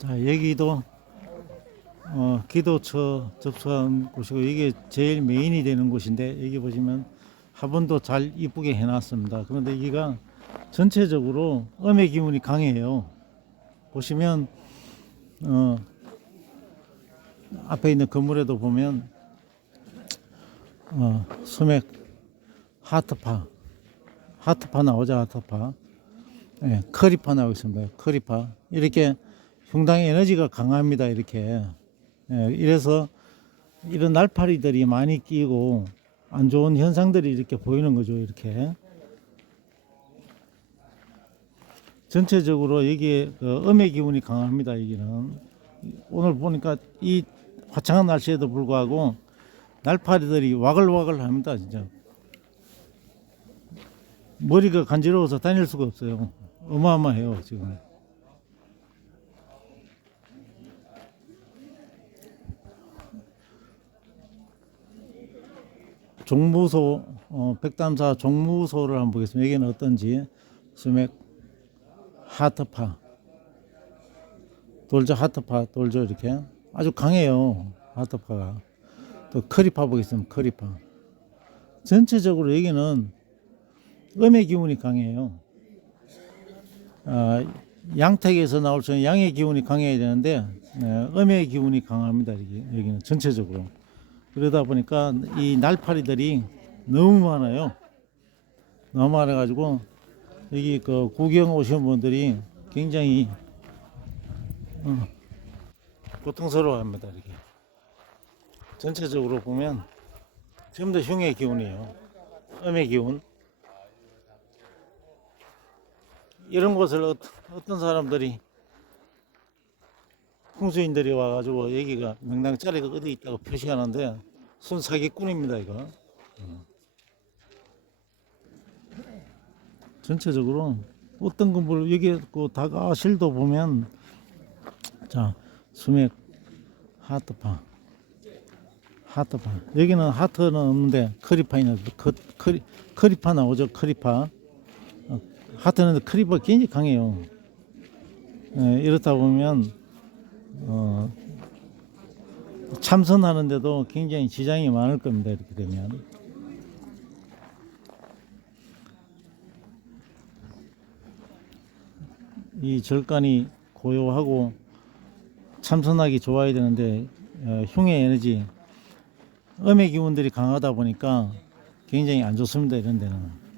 자 여기도 어, 기도처 접수한 곳이고 이게 제일 메인이 되는 곳인데 여기 보시면 화분도 잘 이쁘게 해놨습니다. 그런데 여기가 전체적으로 음의 기운이 강해요. 보시면 어, 앞에 있는 건물에도 보면 어, 수맥 하트파 하트파 나오죠 하트파 예, 커리파 나오고 있습니다 커리파 이렇게 흉당의 에너지가 강합니다 이렇게. 예, 이래서 이런 날파리들이 많이 끼고 안 좋은 현상들이 이렇게 보이는 거죠 이렇게. 전체적으로 여기에 그 음의 기운이 강합니다 여기는. 오늘 보니까 이 화창한 날씨에도 불구하고 날파리들이 와글와글 합니다 진짜. 머리가 간지러워서 다닐 수가 없어요. 어마어마해요 지금 종무소 어, 백담사 종무소를 한번 보겠습니다. 여기는 어떤지. 수맥 하트파. 돌죠 하트파 돌죠 이렇게. 아주 강해요 하트파가. 또 커리파 보겠습니다 커리파. 전체적으로 여기는 음의 기운이 강해요. 아, 양택에서 나올 수 있는 양의 기운이 강해야 되는데 네, 음의 기운이 강합니다 여기, 여기는 전체적으로 그러다 보니까 이 날파리들이 너무 많아요. 너무 많아가지고 여기 그 구경 오신 분들이 굉장히 어, 고통스러워합니다 이렇게. 전체적으로 보면 다 흉의 기운이에요. 음의 기운. 이런 곳을 어, 어떤 사람들이 풍수인들이 와가지고 여기가 명당자리가 어디 있다고 표시하는데 순 사기꾼입니다 이거. 음. 전체적으로 어떤 건물 여기 그 다가실도 보면 자 수맥 하트파 하트파 여기는 하트는 없는데 커리파이나 커, 커리, 커리파 나오죠 커리파. 어, 하트는 커리파 굉장히 강해요. 예, 이렇다 보면 어, 참선하는데도 굉장히 지장이 많을 겁니다 이렇게 되면. 이 절간이 고요하고 참선하기 좋아야 되는데 어, 흉의 에너지 음의 기운들이 강하다 보니까 굉장히 안 좋습니다 이런 데는